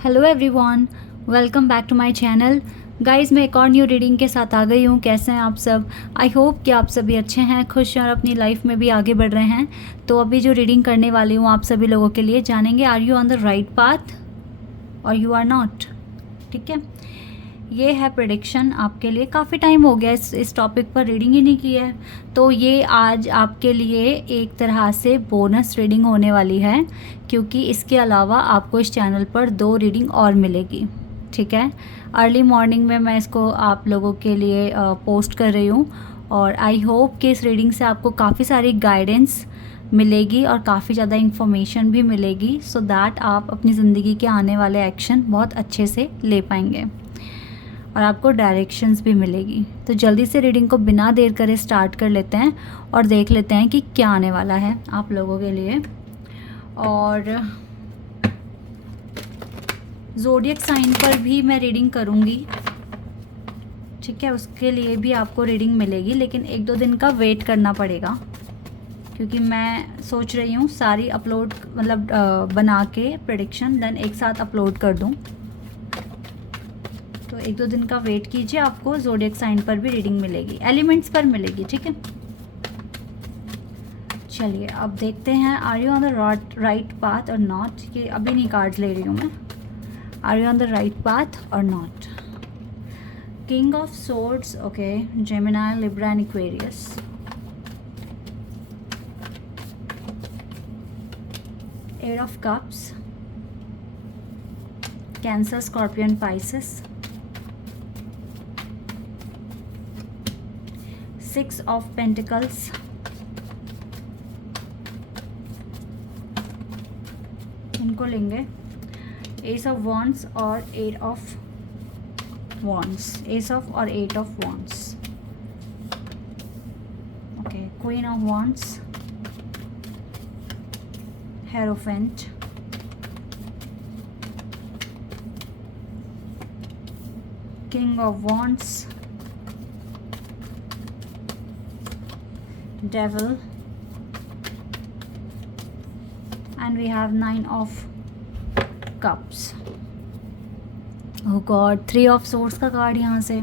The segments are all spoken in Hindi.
Hello everyone, welcome back to my channel. Guys, मैं एक और न्यू रीडिंग के साथ आ गई हूँ। कैसे हैं आप सब? आई होप कि आप सभी अच्छे हैं, खुश हैं और अपनी लाइफ में भी आगे बढ़ रहे हैं। तो अभी जो रीडिंग करने वाली हूँ आप सभी लोगों के लिए, जानेंगे are you on the right path और यू आर नॉट। ठीक है, ये है प्रेडिक्शन आपके लिए। काफ़ी टाइम हो गया इस टॉपिक पर रीडिंग ही नहीं की है, तो ये आज आपके लिए एक तरह से बोनस रीडिंग होने वाली है, क्योंकि इसके अलावा आपको इस चैनल पर 2 रीडिंग और मिलेगी। ठीक है, अर्ली मॉर्निंग में मैं इसको आप लोगों के लिए पोस्ट कर रही हूँ, और आई होप कि इस रीडिंग से आपको काफ़ी सारी गाइडेंस मिलेगी और काफ़ी ज़्यादा इन्फॉर्मेशन भी मिलेगी, सो दैट आप अपनी ज़िंदगी के आने वाले एक्शन बहुत अच्छे से ले पाएंगे और आपको डायरेक्शंस भी मिलेगी। तो जल्दी से रीडिंग को बिना देर करे स्टार्ट कर लेते हैं और देख लेते हैं कि क्या आने वाला है आप लोगों के लिए। और ज़ोडिएक साइन पर भी मैं रीडिंग करूँगी। ठीक है, उसके लिए भी आपको रीडिंग मिलेगी, लेकिन 1-2 दिन का वेट करना पड़ेगा, क्योंकि मैं सोच रही हूँ सारी अपलोड बना के प्रेडिक्शन देन एक साथ अपलोड कर दूँ। तो 1-2 दिन का वेट कीजिए, आपको ज़ोडिएक साइन पर भी रीडिंग मिलेगी, एलिमेंट्स पर मिलेगी। ठीक है, चलिए अब देखते हैं are you on the right path or not. ये अभी नहीं कार्ड्स ले रही हूँ मैं। Are you on the right path or not. King of swords, okay, Gemini, Libra and Aquarius. Eight of cups, Cancer, scorpion, Pisces. 6 of Pentacles, इनको लेंगे। Ace of Wands और 8 of Wands, Ace of और 8 of Wands। Okay, Queen of Wands, Hierophant, King of Wands, Devil, and we have 9 of Cups. Oh God, 3 of Swords का कार्ड यहाँ से।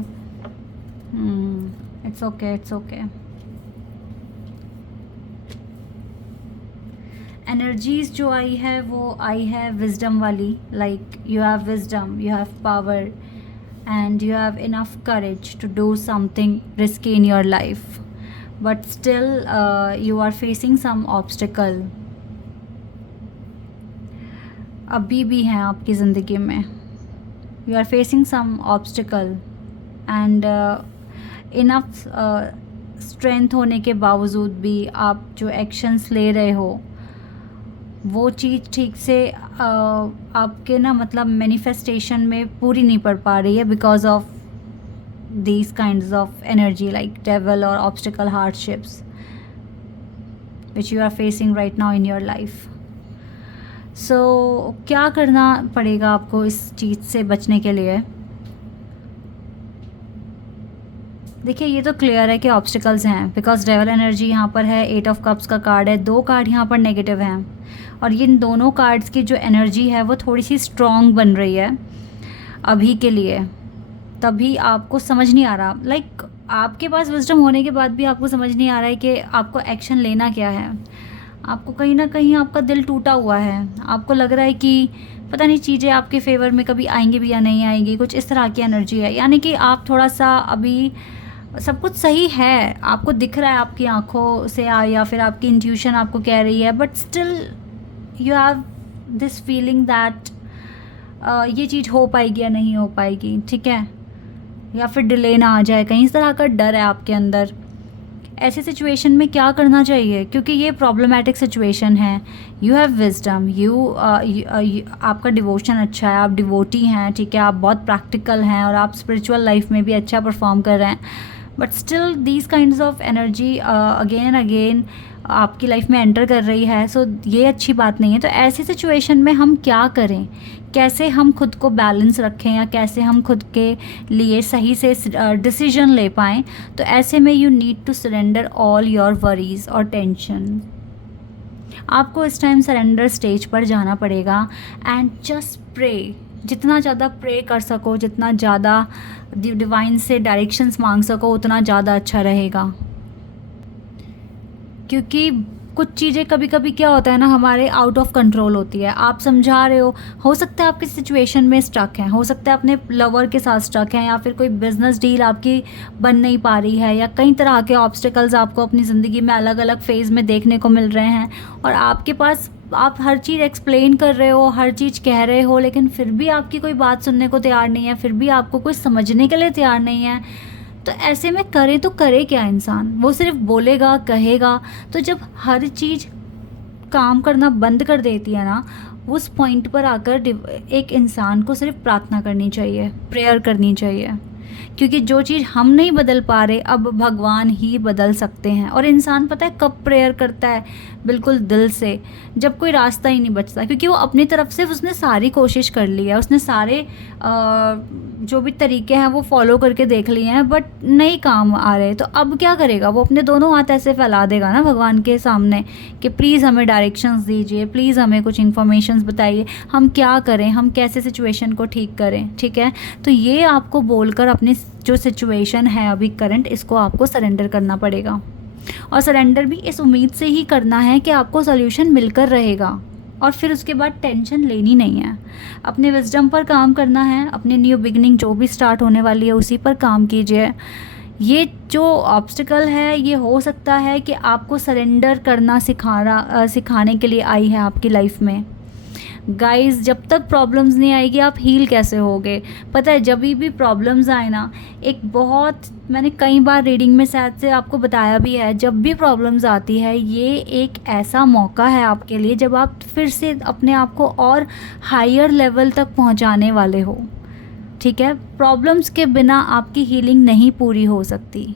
It's okay, it's okay. Energies जो आई है वो आई है विजडम वाली, like you have wisdom, you have power and you have enough courage to do something risky in your life, but still you are facing some obstacle अभी भी हैं आपकी ज़िंदगी में। you are facing some obstacle and enough strength होने के बावजूद भी आप जो actions ले रहे हो वो चीज़ ठीक से आपके मैनिफेस्टेशन में पूरी नहीं पड़ पा रही है, because of these kinds of energy like devil or obstacle hardships which you are facing right now in your life. So क्या करना पड़ेगा आपको इस चीज़ से बचने के लिए? देखिए, ये तो क्लियर है कि ऑब्स्टिकल्स हैं, बिकॉज डेवल एनर्जी यहाँ पर है, 8 ऑफ कप्स का कार्ड है, 2 कार्ड यहाँ पर नेगेटिव हैं, और इन दोनों कार्ड्स की जो एनर्जी है वो थोड़ी सी स्ट्रॉन्ग बन रही है अभी के लिए। तभी आपको समझ नहीं आ रहा, लाइक आपके पास विजडम होने के बाद भी आपको समझ नहीं आ रहा है कि आपको एक्शन लेना क्या है। आपको कहीं ना कहीं आपका दिल टूटा हुआ है, आपको लग रहा है कि पता नहीं चीज़ें आपके फेवर में कभी आएंगी भी या नहीं आएंगी, कुछ इस तरह की एनर्जी है। यानी कि आप थोड़ा सा अभी सब कुछ सही है, आपको दिख रहा है आपकी आंखों से या फिर आपकी इंट्यूशन आपको कह रही है, but still you have this feeling that ये चीज़ हो पाएगी या नहीं हो पाएगी। ठीक है, या फिर डिले ना आ जाए, कहीं इस तरह का डर है आपके अंदर। ऐसे सिचुएशन में क्या करना चाहिए, क्योंकि ये प्रॉब्लमेटिक सिचुएशन है। यू हैव विजडम, आपका डिवोशन अच्छा है, आप डिवोटी हैं। ठीक है, आप बहुत प्रैक्टिकल हैं और आप स्पिरिचुअल लाइफ में भी अच्छा परफॉर्म कर रहे हैं, but still these kinds of energy again and again आपकी लाइफ में एंटर कर रही है। सो ये अच्छी बात नहीं है। तो ऐसी सिचुएशन में हम क्या करें, कैसे हम खुद को बैलेंस रखें, या कैसे हम खुद के लिए सही से डिसीजन ले पाएँ? तो ऐसे में you need to surrender all your worries और टेंशन। आपको इस टाइम सरेंडर स्टेज पर जाना पड़ेगा एंड जस्ट प्रे जितना ज़्यादा प्रे कर सको, जितना ज़्यादा डिवाइन से डायरेक्शंस मांग सको, उतना ज़्यादा अच्छा रहेगा। क्योंकि कुछ चीज़ें कभी कभी क्या होता है ना, हमारे आउट ऑफ कंट्रोल होती है। आप समझा रहे हो सकता है आप किसी सिचुएशन में स्टक हैं, हो सकता है अपने लवर के साथ स्टक हैं, या फिर कोई बिजनेस डील आपकी बन नहीं पा रही है, या कई तरह के ऑब्स्टिकल्स आपको अपनी ज़िंदगी में अलग अलग फेज़ में देखने को मिल रहे हैं, और आपके पास आप हर चीज़ एक्सप्लेन कर रहे हो, हर चीज़ कह रहे हो, लेकिन फिर भी आपकी कोई बात सुनने को तैयार नहीं है, फिर भी आपको कुछ समझने के लिए तैयार नहीं है। तो ऐसे में करे तो करे क्या इंसान? वो सिर्फ बोलेगा, कहेगा। तो जब हर चीज़ काम करना बंद कर देती है ना, उस पॉइंट पर आकर एक इंसान को सिर्फ प्रार्थना करनी चाहिए, प्रेयर करनी चाहिए। क्योंकि जो चीज़ हम नहीं बदल पा रहे, अब भगवान ही बदल सकते हैं। और इंसान पता है कब प्रेयर करता है? बिल्कुल दिल से, जब कोई रास्ता ही नहीं बचता। क्योंकि वो अपनी तरफ से उसने सारी कोशिश कर ली है, उसने सारे जो भी तरीके हैं वो फॉलो करके देख लिए हैं, बट नहीं काम आ रहे। तो अब क्या करेगा? वो अपने दोनों हाथ ऐसे फैला देगा ना भगवान के सामने कि प्लीज़ हमें डायरेक्शंस दीजिए, प्लीज़ हमें कुछ इन्फॉर्मेशंस बताइए, हम क्या करें, हम कैसे सिचुएशन को ठीक करें। ठीक है, तो ये आपको बोलकर अपनी जो सिचुएशन है अभी करंट, इसको आपको सरेंडर करना पड़ेगा। और सरेंडर भी इस उम्मीद से ही करना है कि आपको सॉल्यूशन मिलकर रहेगा, और फिर उसके बाद टेंशन लेनी नहीं है। अपने विजडम पर काम करना है, अपने न्यू बिगनिंग जो भी स्टार्ट होने वाली है उसी पर काम कीजिए। ये जो ऑब्स्टिकल है, ये हो सकता है कि आपको सरेंडर करना सिखाने के लिए आई है आपकी लाइफ में। गाइस, जब तक प्रॉब्लम्स नहीं आएगी आप हील कैसे होगे? पता है, जब भी प्रॉब्लम्स आए ना, एक बहुत, मैंने कई बार रीडिंग में शायद से आपको बताया भी है, जब भी प्रॉब्लम्स आती है ये एक ऐसा मौका है आपके लिए जब आप फिर से अपने आप को और हायर लेवल तक पहुंचाने वाले हो। ठीक है, प्रॉब्लम्स के बिना आपकी हीलिंग नहीं पूरी हो सकती।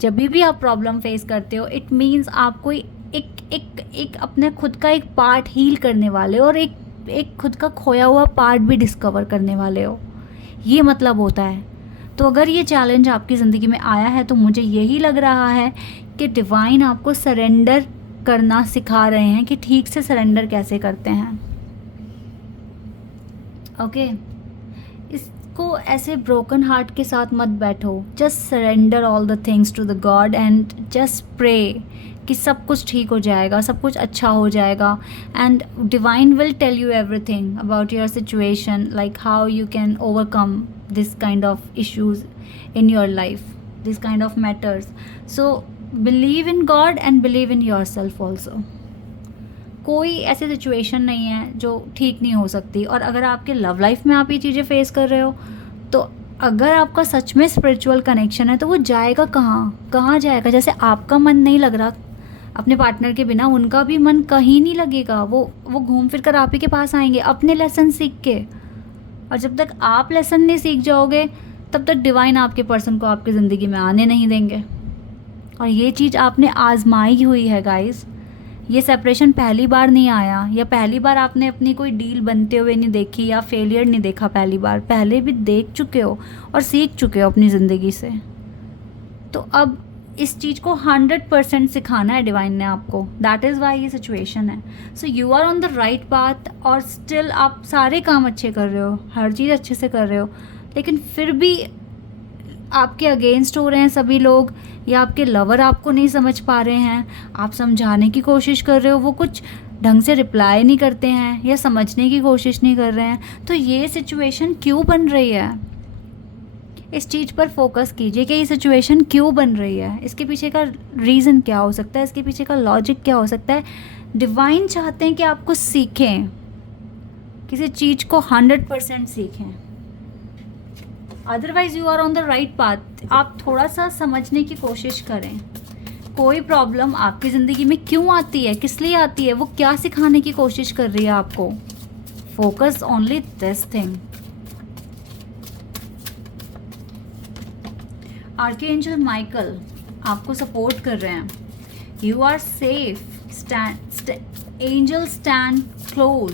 जब भी आप प्रॉब्लम फेस करते हो, इट मीन्स आपको एक अपने खुद का एक पार्ट हील करने वाले हो, और एक खुद का खोया हुआ पार्ट भी डिस्कवर करने वाले हो। ये मतलब होता है। तो अगर ये चैलेंज आपकी ज़िंदगी में आया है, तो मुझे यही लग रहा है कि डिवाइन आपको सरेंडर करना सिखा रहे हैं कि ठीक से सरेंडर कैसे करते हैं। ओके, इसको ऐसे ब्रोकन हार्ट के साथ मत बैठो। Just surrender all the things to the God and just pray कि सब कुछ ठीक हो जाएगा, सब कुछ अच्छा हो जाएगा। And divine will tell you everything about your situation, like how you can overcome this kind of issues in your life, this kind of matters. So believe in God and believe in yourself also. कोई ऐसी सिचुएशन नहीं है जो ठीक नहीं हो सकती। और अगर आपके लव लाइफ में आप ये चीज़ें फेस कर रहे हो, तो अगर आपका सच में स्पिरिचुअल कनेक्शन है, तो वो जाएगा कहाँ जाएगा? जैसे आपका मन नहीं लग रहा अपने पार्टनर के बिना, उनका भी मन कहीं नहीं लगेगा। वो घूम फिर कर आप ही के पास आएंगे अपने लेसन सीख के। और जब तक आप लेसन नहीं सीख जाओगे, तब तक डिवाइन आपके पर्सन को आपकी ज़िंदगी में आने नहीं देंगे। और ये चीज़ आपने आजमाई हुई है गाइस। ये सेपरेशन पहली बार नहीं आया, या पहली बार आपने अपनी कोई डील बनते हुए नहीं देखी, या फेलियर नहीं देखा पहली बार। पहले भी देख चुके हो और सीख चुके हो अपनी ज़िंदगी से। तो अब इस चीज़ को 100% सिखाना है डिवाइन ने आपको। दैट इज़ वाई ये सिचुएशन है। So you are on the right path, और स्टिल आप सारे काम अच्छे कर रहे हो, हर चीज़ अच्छे से कर रहे हो, लेकिन फिर भी आपके अगेंस्ट हो रहे हैं सभी लोग, या आपके लवर आपको नहीं समझ पा रहे हैं। आप समझाने की कोशिश कर रहे हो, वो कुछ ढंग से रिप्लाई नहीं करते हैं, या समझने की कोशिश नहीं कर रहे हैं। तो ये सिचुएशन क्यों बन रही है? इस चीज़ पर फोकस कीजिए कि ये सिचुएशन क्यों बन रही है, इसके पीछे का रीज़न क्या हो सकता है, इसके पीछे का लॉजिक क्या हो सकता है। डिवाइन चाहते हैं कि आप कुछ सीखें, किसी चीज़ को 100% सीखें। Otherwise you are on the right path. आप थोड़ा सा समझने की कोशिश करें, कोई प्रॉब्लम आपकी ज़िंदगी में क्यों आती है, किस लिए आती है, वो क्या सिखाने की कोशिश कर रही है आपको। Focus only this thing. Archangel Michael आपको सपोर्ट कर रहे हैं। You are safe, angel stand close,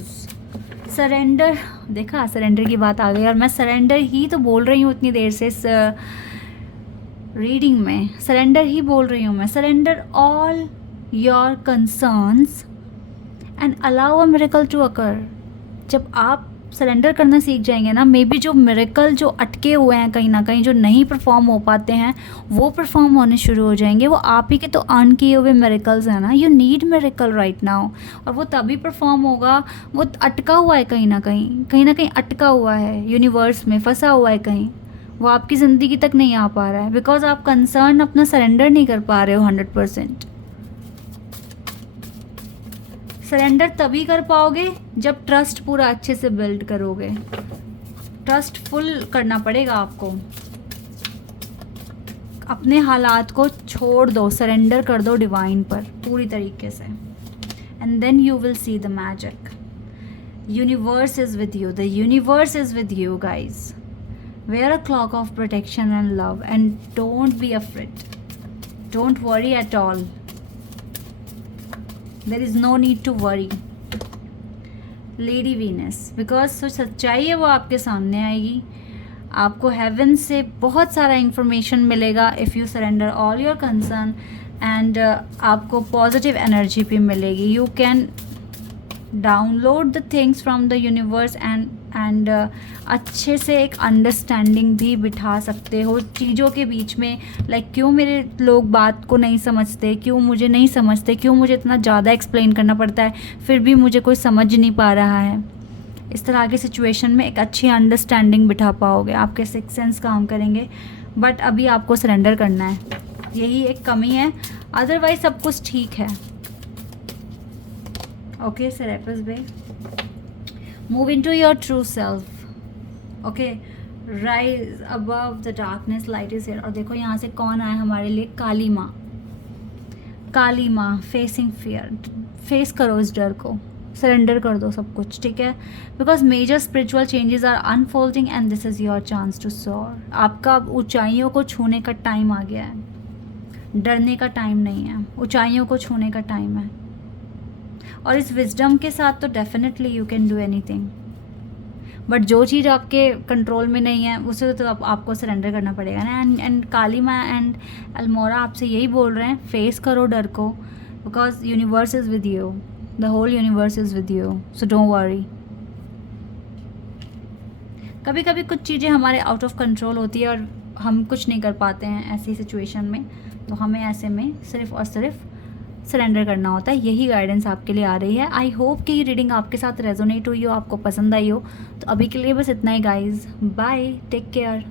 surrender. देखा, सरेंडर की बात आ गई, और मैं सरेंडर ही तो बोल रही हूँ इतनी देर से इस रीडिंग में। सरेंडर ही बोल रही हूँ मैं। Surrender all your concerns and allow a miracle to occur. जब आप सरेंडर करना सीख जाएंगे ना, मे बी जो मिरेकल जो अटके हुए हैं कहीं ना कहीं, जो नहीं परफॉर्म हो पाते हैं, वो परफॉर्म होने शुरू हो जाएंगे। वो आप ही के तो अर्न किए हुए मिरेकल्स हैं ना, you need miracle right now. और वो तभी परफॉर्म होगा, वो अटका हुआ है कहीं ना कहीं अटका हुआ है, यूनिवर्स में फंसा हुआ है कहीं, वो आपकी ज़िंदगी तक नहीं आ पा रहा है, बिकॉज आप कंसर्न अपना सरेंडर नहीं कर पा रहे हो 100%। सरेंडर तभी कर पाओगे जब ट्रस्ट पूरा अच्छे से बिल्ड करोगे। ट्रस्ट फुल करना पड़ेगा आपको, अपने हालात को छोड़ दो, सरेंडर कर दो डिवाइन पर पूरी तरीके से, and then you will see the magic. Universe is with you, the universe is with you guys. Wear a cloak of protection and love and don't be afraid, don't worry at all, there is no need to worry lady Venus, because जो सच्चाई है वो आपके सामने आएगी। आपको हेवन से बहुत सारा इंफॉर्मेशन मिलेगा if you surrender all your concern, and आपको पॉजिटिव एनर्जी भी मिलेगी। You can download the things from the universe and अच्छे से एक अंडरस्टैंडिंग भी बिठा सकते हो चीज़ों के बीच में। लाइक क्यों मेरे लोग बात को नहीं समझते, क्यों मुझे नहीं समझते, क्यों मुझे इतना ज़्यादा एक्सप्लेन करना पड़ता है फिर भी मुझे कोई समझ नहीं पा रहा है। इस तरह की सिचुएशन में एक अच्छी अंडरस्टैंडिंग बिठा पाओगे, आपके सिक्स सेंस काम करेंगे। बट अभी आपको सरेंडर करना है, यही एक कमी है, अदरवाइज सब कुछ ठीक है। ओके सेरेपस बे, move into your true self. Okay, rise above the darkness, light is here. और देखो यहाँ से कौन आया हमारे लिए, काली माँ। काली माँ, फेसिंग फियर, फेस करो इस डर को, सरेंडर कर दो सब कुछ, ठीक है। Because major spiritual changes are unfolding and this is your chance to soar. आपका ऊंचाइयों को छूने का टाइम आ गया है, डरने का टाइम नहीं है, ऊंचाइयों को छूने का टाइम है। और इस विजडम के साथ तो definitely you can do anything, but जो चीज़ आपके कंट्रोल में नहीं है उसे तो आपको सरेंडर करना पड़ेगा ना। एंड काली माँ एंड अल्मोरा आपसे यही बोल रहे हैं, फेस करो डर को, because universe is with you, the whole universe is with you, so don't worry. कभी कभी कुछ चीज़ें हमारे आउट ऑफ कंट्रोल होती है और हम कुछ नहीं कर पाते हैं ऐसी सिचुएशन में, तो हमें ऐसे में सिर्फ और सिर्फ सरेंडर करना होता है। यही गाइडेंस आपके लिए आ रही है। आई होप कि ये रीडिंग आपके साथ रेजोनेट हुई हो, आपको पसंद आई हो। तो अभी के लिए बस इतना ही गाइज, बाय, टेक केयर।